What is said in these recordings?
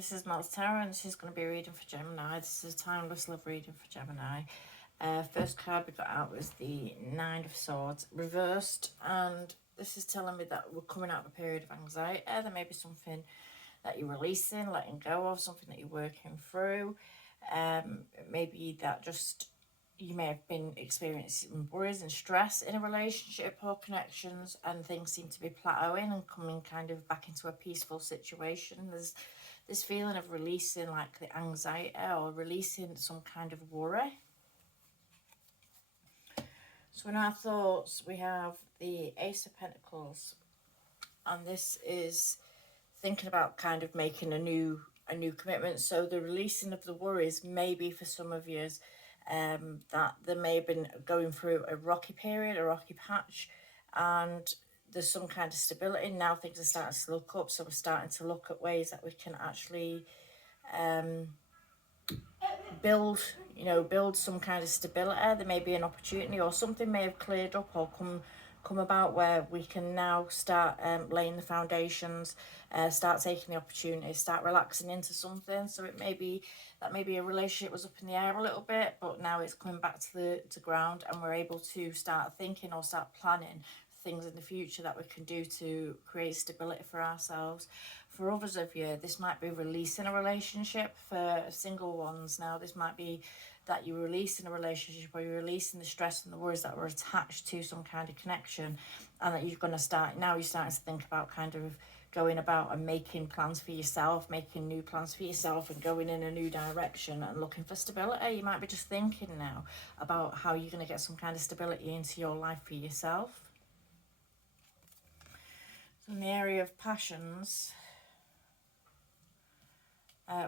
this is Mel's Tarot, and this is going to be a reading for Gemini. This is a timeless love reading for Gemini. First card we got out was the Nine of Swords reversed, and this is telling me that we're coming out of a period of anxiety. There may be something that you're releasing, letting go of, something that you're working through. Maybe that just you may have been experiencing worries and stress in a relationship or connections, and things seem to be plateauing and coming kind of back into a peaceful situation. There's this feeling of releasing like the anxiety or releasing some kind of worry. So in our thoughts we have the Ace of Pentacles, and this is thinking about kind of making a new commitment. So the releasing of the worries may be for some of you that they may have been going through a rocky period, a rocky patch, and there's some kind of stability. Now things are starting to look up, so we're starting to look at ways that we can actually build some kind of stability. There may be an opportunity, or something may have cleared up or come about where we can now start laying the foundations, start taking the opportunity, start relaxing into something. So it may be that maybe a relationship was up in the air a little bit, but now it's coming back to ground, and we're able to start thinking or start planning things in the future that we can do to create stability for ourselves. For others of you, this might be releasing a relationship. For single ones now, this might be that you're releasing a relationship, or you're releasing the stress and the worries that were attached to some kind of connection, and that you're going to start, now you're starting to think about kind of going about and making plans for yourself, making new plans for yourself, and going in a new direction and looking for stability. You might be just thinking now about how you're going to get some kind of stability into your life for yourself. So in the area of passions,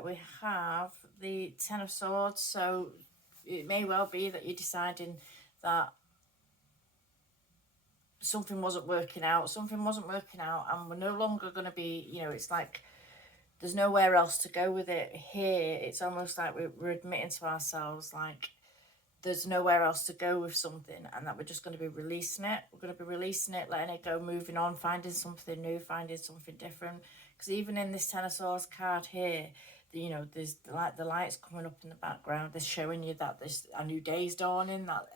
we have the Ten of Swords. So it may well be that you're deciding that something wasn't working out, and we're no longer going to be, it's like there's nowhere else to go with it. Here it's almost like we're admitting to ourselves like there's nowhere else to go with something, and that we're just going to be releasing it. We're going to be releasing it, letting it go, moving on, finding something new, finding something different. Because even in this Ten of Swords card here, there's the lights coming up in the background. They're showing you that there's a new day's dawning, that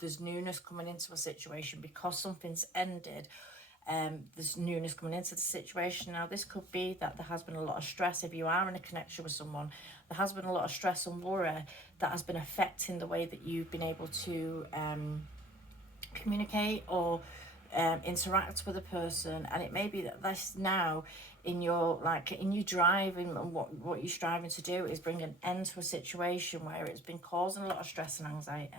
there's newness coming into a situation because something's ended. There's newness coming into the situation. Now this could be that there has been a lot of stress. If you are in a connection with someone, there has been a lot of stress and worry that has been affecting the way that you've been able to communicate or interact with a person. And it may be that this now in your drive and what you're striving to do is bring an end to a situation where it's been causing a lot of stress and anxiety,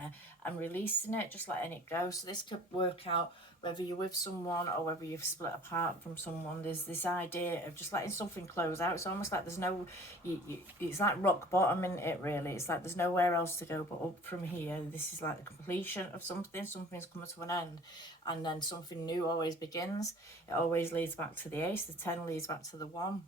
and releasing it, just letting it go. So this could work out whether you're with someone or whether you've split apart from someone. There's this idea of just letting something close out. It's almost like there's no, it's like rock bottom, isn't it, really? It's like there's nowhere else to go but up from here. This is like the completion of something. Something's coming to an end, and then something new always begins. It always leads back to the Ace. The 10 leads back to the 1.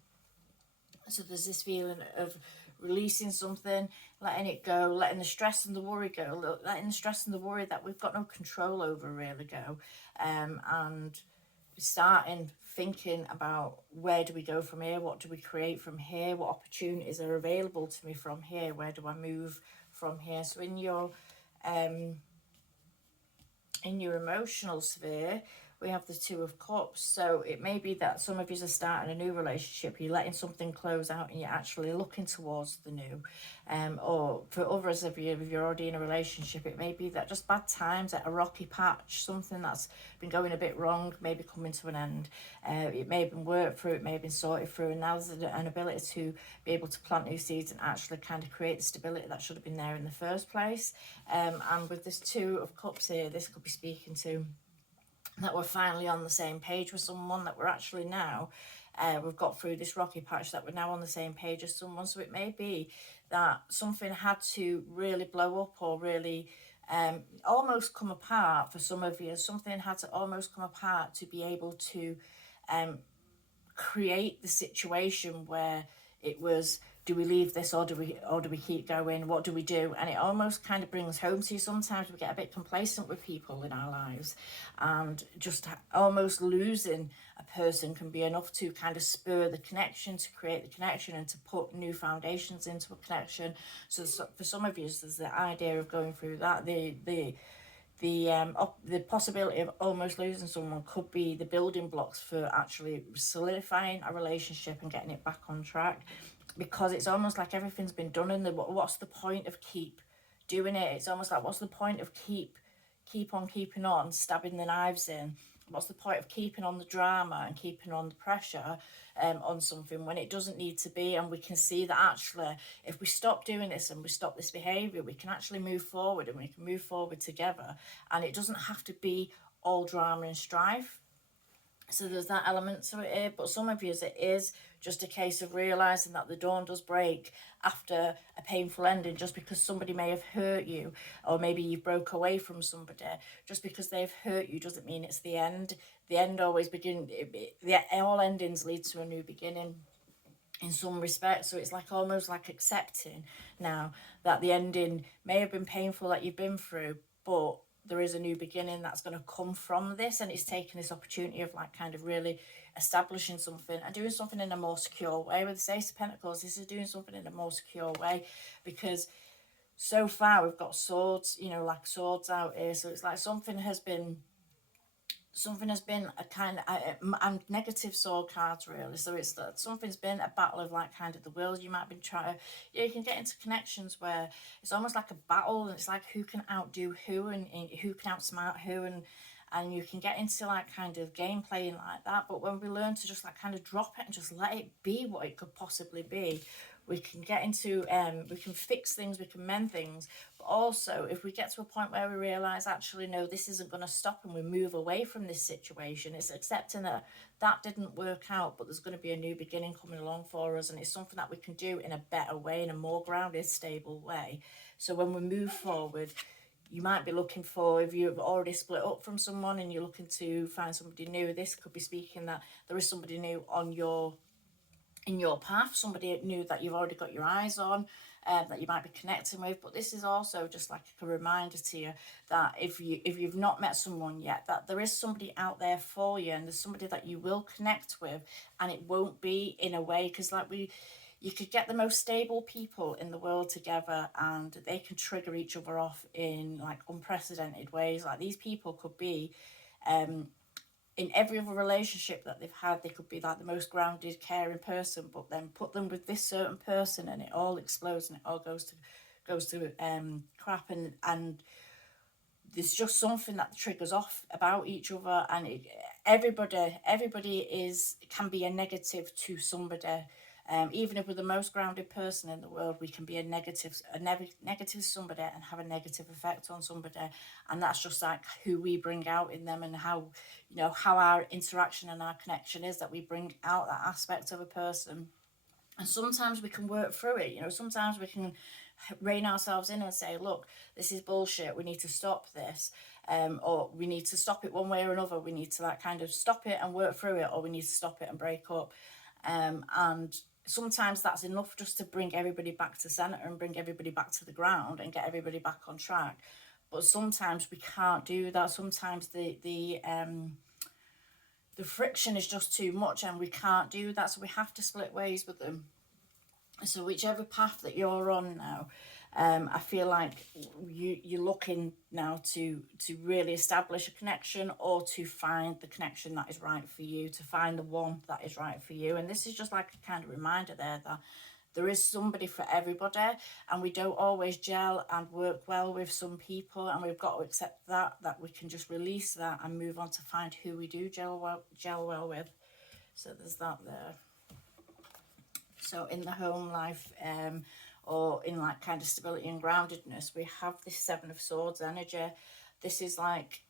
So there's this feeling of releasing something, letting it go, letting the stress and the worry go, letting the stress and the worry that we've got no control over really go, and starting thinking about where do we go from here, what do we create from here, what opportunities are available to me from here, where do I move from here. So in your emotional sphere, we have the Two of Cups. So it may be that some of you are starting a new relationship, you're letting something close out and you're actually looking towards the new. Or for others of you, if you're already in a relationship, it may be that just bad times at a rocky patch, something that's been going a bit wrong, maybe coming to an end. It may have been worked through, it may have been sorted through, and now there's an ability to be able to plant new seeds and actually kind of create the stability that should have been there in the first place. And with this Two of Cups here, this could be speaking to that we're finally on the same page with someone, that we're actually now, we've got through this rocky patch, that we're now on the same page as someone. So it may be that something had to really blow up or really almost come apart for some of you. Something had to almost come apart to be able to create the situation where It was, do we leave this, or do we keep going? What do we do? And it almost kind of brings home to you. Sometimes we get a bit complacent with people in our lives, and just almost losing a person can be enough to kind of spur the connection, to create the connection, and to put new foundations into a connection. So for some of you, there's the idea of going through that. The possibility of almost losing someone could be the building blocks for actually solidifying a relationship and getting it back on track, because it's almost like everything's been done, and what's the point of keep doing it? It's almost like, what's the point of keep on keeping on, stabbing the knives in? What's the point of keeping on the drama and keeping on the pressure on something when it doesn't need to be? And we can see that actually, if we stop doing this and we stop this behavior, we can actually move forward, and we can move forward together, and it doesn't have to be all drama and strife. So there's that element to it here. But some of you, it is just a case of realizing that the dawn does break after a painful ending, just because somebody may have hurt you, or maybe you broke away from somebody. Just because they've hurt you doesn't mean it's the end. The end always begins. All endings lead to a new beginning in some respects. So it's like almost like accepting now that the ending may have been painful that you've been through, but there is a new beginning that's going to come from this, and it's taking this opportunity of like kind of really establishing something and doing something in a more secure way. With the Ace of Pentacles, this is doing something in a more secure way, because so far we've got swords, you know, like swords out here. So it's like something has been a kind of negative sword cards, really. So it's that something's been a battle of like kind of the wills. You might be trying to, yeah, you can get into connections where it's almost like a battle, and it's like who can outdo who, and who can outsmart who, and you can get into like kind of game playing like that. But when we learn to just like kind of drop it and just let it be what it could possibly be, we can get into we can fix things, we can mend things. But also, if we get to a point where we realize, actually no, this isn't going to stop, and we move away from this situation, it's accepting that that didn't work out, but there's going to be a new beginning coming along for us, and it's something that we can do in a better way, in a more grounded, stable way. So when we move forward, you might be looking for, if you've already split up from someone and you're looking to find somebody new, this could be speaking that there is somebody new on in your path, somebody new that you've already got your eyes on, that you might be connecting with. But this is also just like a reminder to you that if you've not met someone yet, that there is somebody out there for you, and there's somebody that you will connect with, and it won't be in a way, because like you could get the most stable people in the world together, and they can trigger each other off in like unprecedented ways. Like these people could be in every other relationship that they've had, they could be like the most grounded, caring person, but then put them with this certain person and it all explodes, and it all goes to crap, and there's just something that triggers off about each other, and everybody can be a negative to somebody. Even if we're the most grounded person in the world, we can be a negative to somebody and have a negative effect on somebody, and that's just like who we bring out in them, and how our interaction and our connection is, that we bring out that aspect of a person. And sometimes we can work through it. Sometimes we can rein ourselves in and say, look, this is bullshit, we need to stop this, or we need to stop it one way or another. We need to like kind of stop it and work through it, or we need to stop it and break up. And sometimes that's enough just to bring everybody back to center and bring everybody back to the ground and get everybody back on track. But sometimes we can't do that. Sometimes the friction is just too much, and we can't do that, so we have to split ways with them. So whichever path that you're on now, I feel like you're looking now to really establish a connection, or to find the connection that is right for you, to find the one that is right for you. And this is just like a kind of reminder there that there is somebody for everybody, and we don't always gel and work well with some people, and we've got to accept that we can just release that and move on to find who we do gel well with. So there's that there. So in the home life, or in like kind of stability and groundedness, we have this Seven of Swords energy. This is like,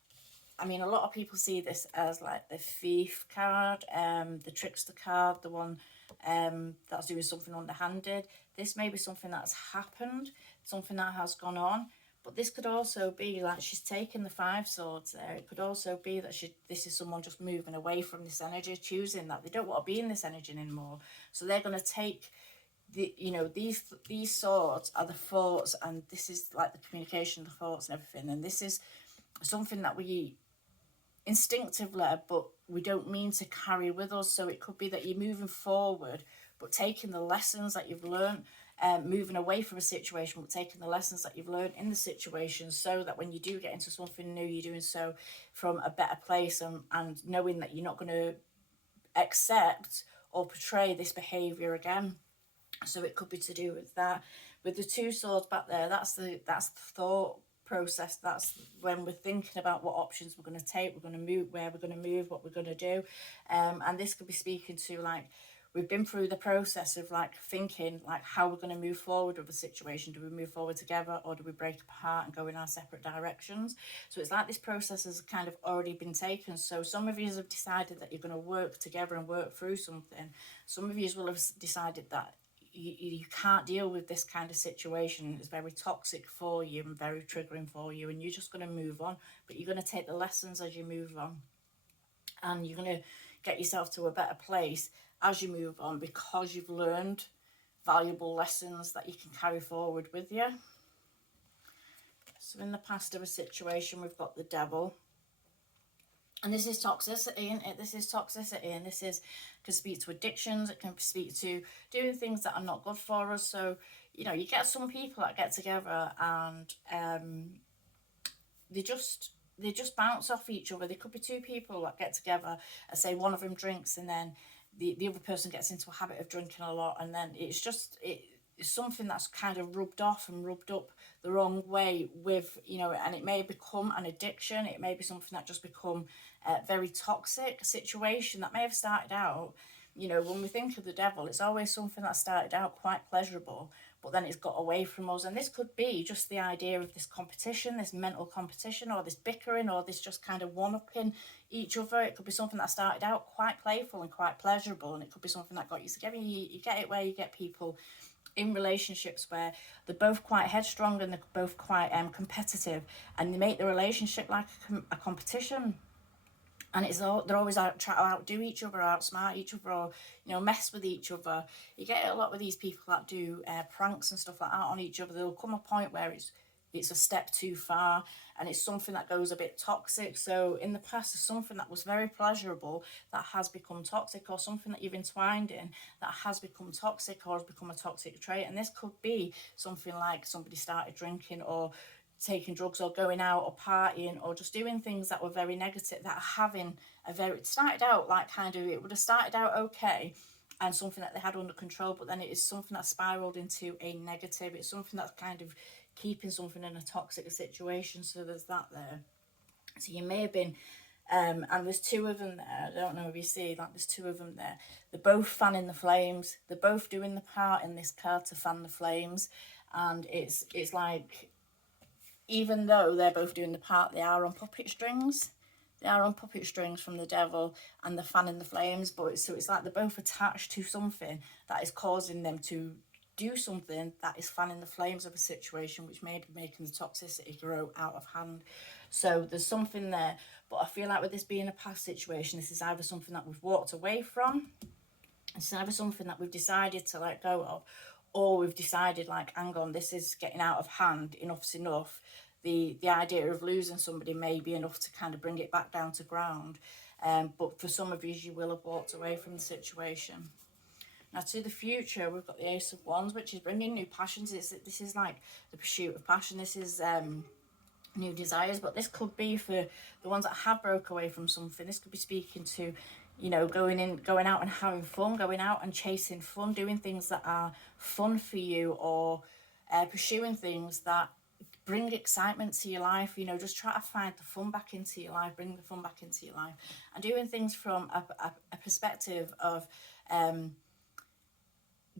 I mean, a lot of people see this as like the thief card, the trickster card, the one that's doing something underhanded. This may be something that's happened, something that has gone on. But this could also be like she's taken the Five Swords there. It could also be that this is someone just moving away from this energy, choosing that they don't want to be in this energy anymore. So they're going to take you know, these swords are the thoughts, and this is like the communication of the thoughts and everything, and this is something that we instinctively, but we don't mean to carry with us. So it could be that you're moving forward, but taking the lessons that you've learned, moving away from a situation, but taking the lessons that you've learned in the situation, so that when you do get into something new, you're doing so from a better place, and knowing that you're not going to accept or portray this behavior again. So it could be to do with that. With the two swords back there, that's the thought process. That's when we're thinking about what options we're going to take, we're going to move, where we're going to move, what we're going to do. And this could be speaking to, like, we've been through the process of like thinking like how we're going to move forward with a situation. Do we move forward together, or do we break apart and go in our separate directions? So it's like this process has kind of already been taken. So some of you have decided that you're going to work together and work through something. Some of you will have decided that you can't deal with this kind of situation. It's very toxic for you and very triggering for you, and you're just going to move on. But you're going to take the lessons as you move on, and you're going to get yourself to a better place as you move on, because you've learned valuable lessons that you can carry forward with you. So in the past of a situation, we've got the Devil. And this is toxicity, and this is toxicity, and this is can speak to addictions. It can speak to doing things that are not good for us. So, you know, you get some people that get together and they just bounce off each other. There could be two people that get together and say one of them drinks, and then the other person gets into a habit of drinking a lot, and then it's something that's kind of rubbed off and rubbed up the wrong way with, you know, and it may become an addiction. It may be something that just become a very toxic situation that may have started out, you know, when we think of the Devil, it's always something that started out quite pleasurable, but then it's got away from us. And this could be just the idea of this competition, this mental competition, or this bickering, or this just kind of one-upping each other. It could be something that started out quite playful and quite pleasurable, and it could be something that got you together. You get it where you get people in relationships where they're both quite headstrong and they're both quite competitive, and they make the relationship like a competition. And they're always out trying to outdo each other, outsmart each other, or, you know, mess with each other. You get it a lot with these people that do pranks and stuff like that on each other. There'll come a point where it's a step too far, and it's something that goes a bit toxic. So in the past, there's something that was very pleasurable that has become toxic, or something that you've entwined in that has become toxic or has become a toxic trait. And this could be something like somebody started drinking or taking drugs or going out or partying or just doing things that were very negative, that are having it started out like it would have started out okay and something that they had under control, but then it is something that spiraled into a negative. It's something that's kind of keeping something in a toxic situation. So there's that there. So you may have been and there's two of them there. I don't know if you see, like, there's two of them there. They're both fanning the flames. They're both doing the part in this card to fan the flames. And it's like, even though they're both doing the part, they are on puppet strings. They are on puppet strings from the Devil, and they're fanning the flames. But it's like they're both attached to something that is causing them to do something that is fanning the flames of a situation, which may be making the toxicity grow out of hand. So there's something there. But I feel like with this being a past situation, this is either something that we've walked away from, it's either something that we've decided to let go of, or we've decided, like, hang on, this is getting out of hand, enough's enough. The idea of losing somebody may be enough to kind of bring it back down to ground. But for some of you will have walked away from the situation. Now, to the future, we've got the Ace of Wands, which is bringing new passions. This is like the pursuit of passion. This is new desires. But this could be for the ones that have broke away from something. This could be speaking to, you know, going out and having fun, going out and chasing fun, doing things that are fun for you, or pursuing things that bring excitement to your life. You know, just try to find the fun back into your life, bring the fun back into your life, and doing things from a perspective of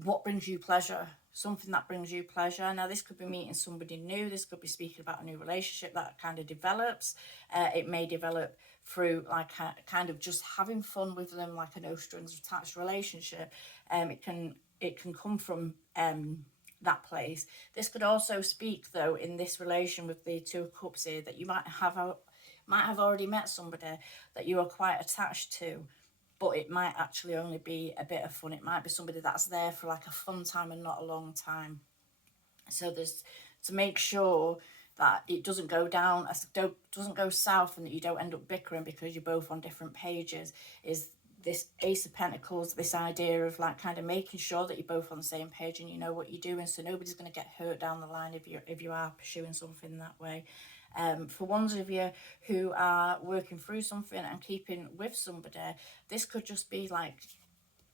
what brings you pleasure, something that brings you pleasure. Now, this could be meeting somebody new. This could be speaking about a new relationship that kind of develops. It may develop through like kind of just having fun with them, like a no strings attached relationship. It can come from that place. This could also speak, though, in this relation with the Two of Cups here, that you might have already met somebody that you are quite attached to, but it might actually only be a bit of fun. It might be somebody that's there for like a fun time and not a long time. So there's to make sure that it doesn't go down, doesn't go south, and that you don't end up bickering because you're both on different pages, is this Ace of Pentacles, this idea of like kind of making sure that you're both on the same page and you know what you're doing, so nobody's going to get hurt down the line if you are pursuing something that way. For ones of you who are working through something and keeping with somebody, this could just be like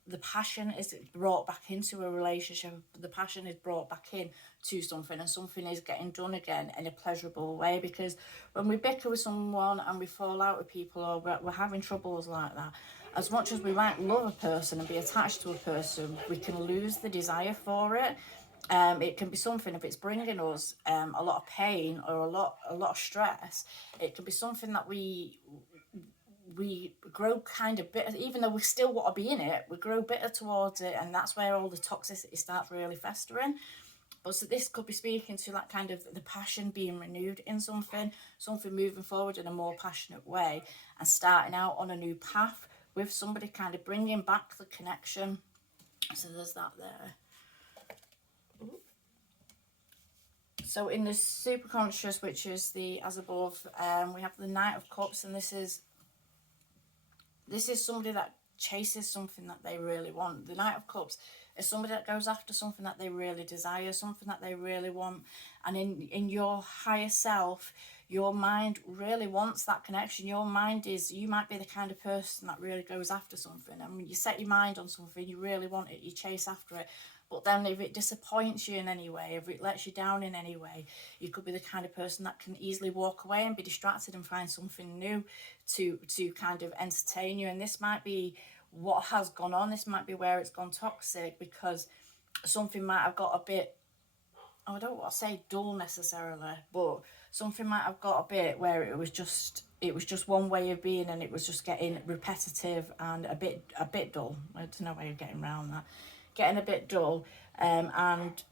the passion is brought back into a relationship, the passion is brought back in to something, and something is getting done again in a pleasurable way. Because when we bicker with someone and we fall out with people, or we're having troubles like that, as much as we might love a person and be attached to a person, we can lose the desire for it. It can be something, if it's bringing us a lot of pain or a lot of stress, it can be something that we grow kind of bitter, even though we still want to be in it, we grow bitter towards it, and that's where all the toxicity starts really festering. But so this could be speaking to that kind of the passion being renewed in something moving forward in a more passionate way, and starting out on a new path with somebody, kind of bringing back the connection. So there's that there. So in the super conscious, which is the as above, we have the Knight of Cups, and this is somebody that chases something that they really want. The Knight of Cups is somebody that goes after something that they really desire, something that they really want. And in your higher self, your mind really wants that connection. Your mind is, you might be the kind of person that really goes after something. And when you set your mind on something, you really want it, you chase after it. But then if it disappoints you in any way, if it lets you down in any way, you could be the kind of person that can easily walk away and be distracted and find something new to kind of entertain you. And this might be what has gone on. This might be where it's gone toxic, because something might have got a bit, I don't want to say dull necessarily, but something might have got a bit where it was just one way of being, and it was just getting repetitive and a bit dull. There's no way of getting around that. Getting a bit dull, and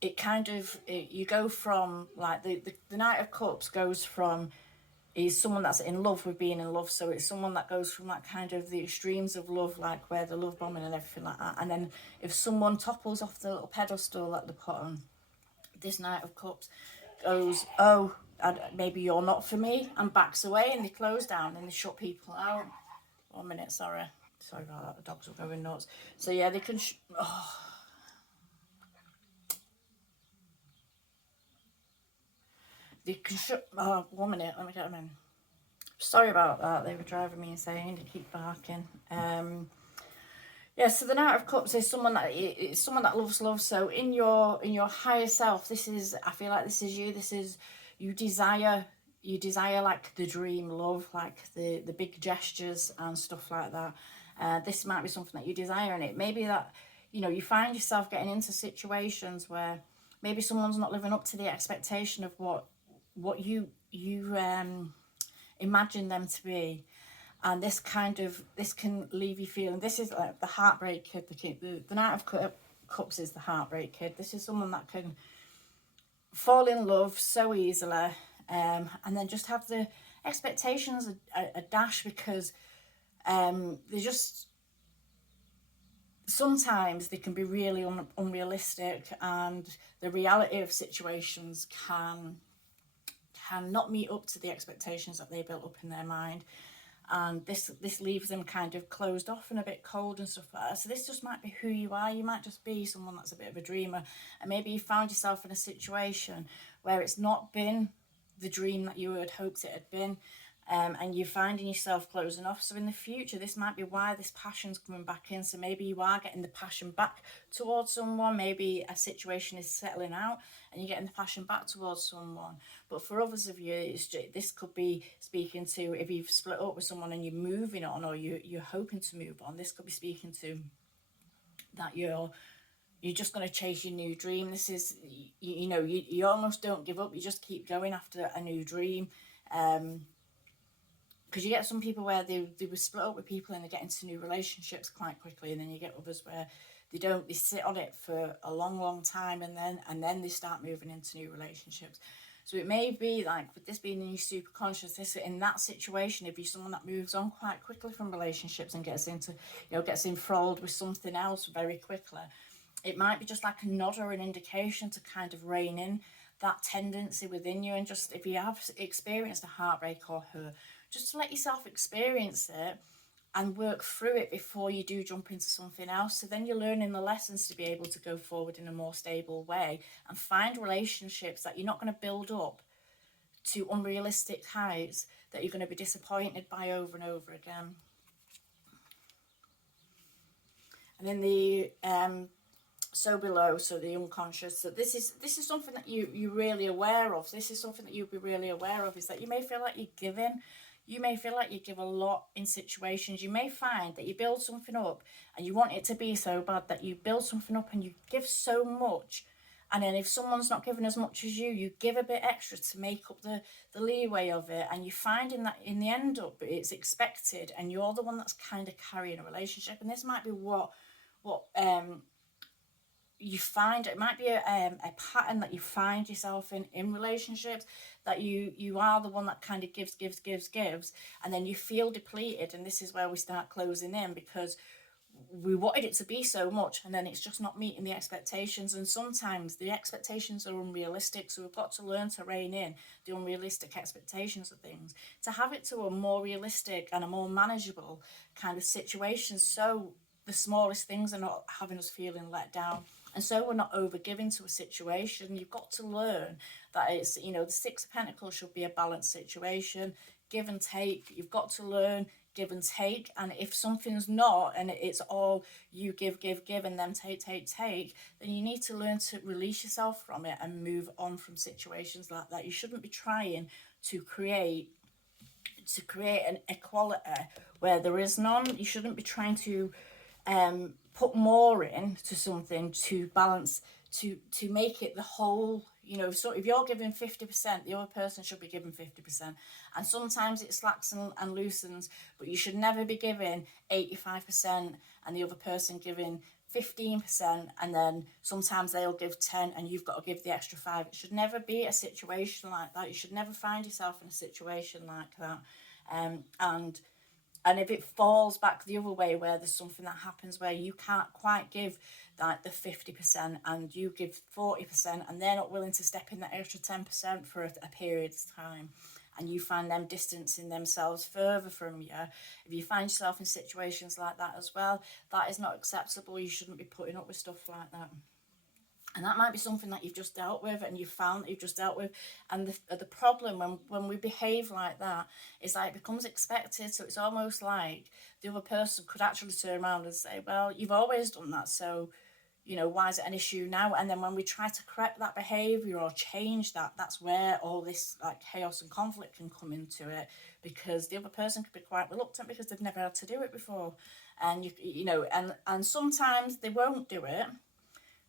it kind of, you go from like the Knight of Cups goes from, is someone that's in love with being in love. So it's someone that goes from that kind of the extremes of love, like where the love bombing and everything like that. And then if someone topples off the little pedestal at the bottom, this Knight of Cups goes, oh, maybe you're not for me, and backs away, and they close down and they shut people out. 1 minute, sorry about that, the dogs are going nuts. So yeah, they can they can shut, 1 minute, let me get them in. Sorry about that, they were driving me insane to keep barking. Yeah, so the Knight of Cups is someone that loves love. So in your higher self, this is, I feel like this is you. This is, you desire like the dream love, like the big gestures and stuff like that. This might be something that you desire, and it may be that, you know, you find yourself getting into situations where maybe someone's not living up to the expectation of what you imagine them to be. And this can leave you feeling, this is like the heartbreak kid. The Knight of Cups is the heartbreak kid. This is someone that can fall in love so easily, and then just have the expectations a dash, because they just, sometimes they can be really unrealistic, and the reality of situations can not meet up to the expectations that they built up in their mind. And this leaves them kind of closed off and a bit cold and stuff like that. So this just might be who you are. You might just be someone that's a bit of a dreamer, and maybe you found yourself in a situation where it's not been the dream that you had hoped it had been, and you're finding yourself closing off. So in the future, this might be why this passion's coming back in. So maybe you are getting the passion back towards someone. Maybe a situation is settling out and you're getting the passion back towards someone. But for others of you, this could be speaking to, if you've split up with someone and you're moving on, or you're hoping to move on, this could be speaking to that you're just going to chase your new dream. This is, you almost don't give up. You just keep going after a new dream. Because you get some people where they will split up with people and they get into new relationships quite quickly, and then you get others where they sit on it for a long time, and then they start moving into new relationships. So it may be like, with this being in your super conscious, this, in that situation, if you're someone that moves on quite quickly from relationships and gets into, gets enthralled with something else very quickly, it might be just like a nod or an indication to kind of rein in that tendency within you. And just, if you have experienced a heartbreak or hurt, just to let yourself experience it and work through it before you do jump into something else. So then you're learning the lessons to be able to go forward in a more stable way and find relationships that you're not going to build up to unrealistic heights that you're going to be disappointed by over and over again. And then the so below, so the unconscious, so this is something that you're really aware of. This is something that you'll be really aware of, is that you may feel like you're giving. You may feel like you give a lot in situations. You may find that you build something up and you want it to be so bad that you build something up and you give so much. And then if someone's not giving as much as you give a bit extra to make up the leeway of it. And you're finding that in the end up, it's expected and you're the one that's kind of carrying a relationship. And this might be what you find. It might be a pattern that you find yourself in relationships, that you are the one that kind of gives, and then you feel depleted. And this is where we start closing in, because we wanted it to be so much and then it's just not meeting the expectations. And sometimes the expectations are unrealistic, so we've got to learn to rein in the unrealistic expectations of things to have it to a more realistic and a more manageable kind of situation, so the smallest things are not having us feeling let down. And so we're not overgiving to a situation. You've got to learn that it's, the Six of Pentacles should be a balanced situation, give and take. You've got to learn give and take. And if something's not, and it's all you give, and then take, then you need to learn to release yourself from it and move on from situations like that. You shouldn't be trying to create an equality where there is none. You shouldn't be trying to put more in to something to balance, to make it the whole. So if you're giving 50%, the other person should be giving 50%. And sometimes it slacks and loosens, but you should never be giving 85% and the other person giving 15%, and then sometimes they'll give 10 and you've got to give the extra 5. It should never be a situation like that. You should never find yourself in a situation like that. And if it falls back the other way, where there's something that happens where you can't quite give like the 50% and you give 40% and they're not willing to step in that extra 10% for a period of time, and you find them distancing themselves further from you, if you find yourself in situations like that as well, that is not acceptable. You shouldn't be putting up with stuff like that. And that might be something that you've just dealt with, and you've found that you've just dealt with. And the problem when we behave like that is that it becomes expected. So it's almost like the other person could actually turn around and say, well, you've always done that, so why is it an issue now? And then when we try to correct that behavior or change that, that's where all this like chaos and conflict can come into it, because the other person could be quite reluctant because they've never had to do it before. And and sometimes they won't do it.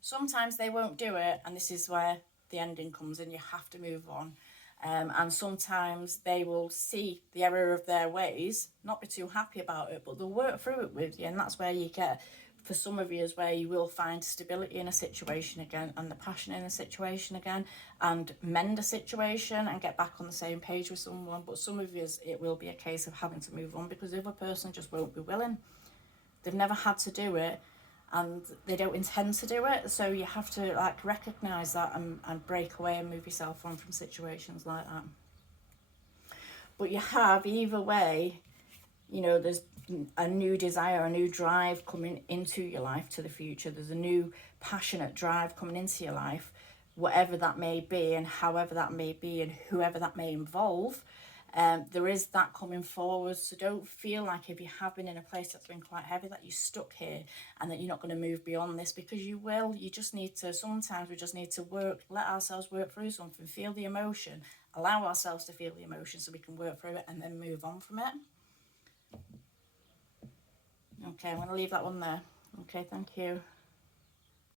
Sometimes they won't do it, and this is where the ending comes in. You have to move on. And sometimes they will see the error of their ways, not be too happy about it, but they'll work through it with you. And that's where you get, for some of you, is where you will find stability in a situation again, and the passion in a situation again, and mend a situation and get back on the same page with someone. But some of you, it will be a case of having to move on because the other person just won't be willing. They've never had to do it, and they don't intend to do it. So you have to like recognize that and break away and move yourself on from situations like that. But you have, either way, there's a new desire, a new drive coming into your life to the future. There's a new passionate drive coming into your life, whatever that may be and however that may be and whoever that may involve. There is that coming forward. So don't feel like, if you have been in a place that's been quite heavy, that you're stuck here and that you're not going to move beyond this, because you will. You just need to, sometimes we just need to let ourselves work through something, feel the emotion, allow ourselves to feel the emotion so we can work through it and then move on from it. Okay, I'm going to leave that one there. Okay, thank you.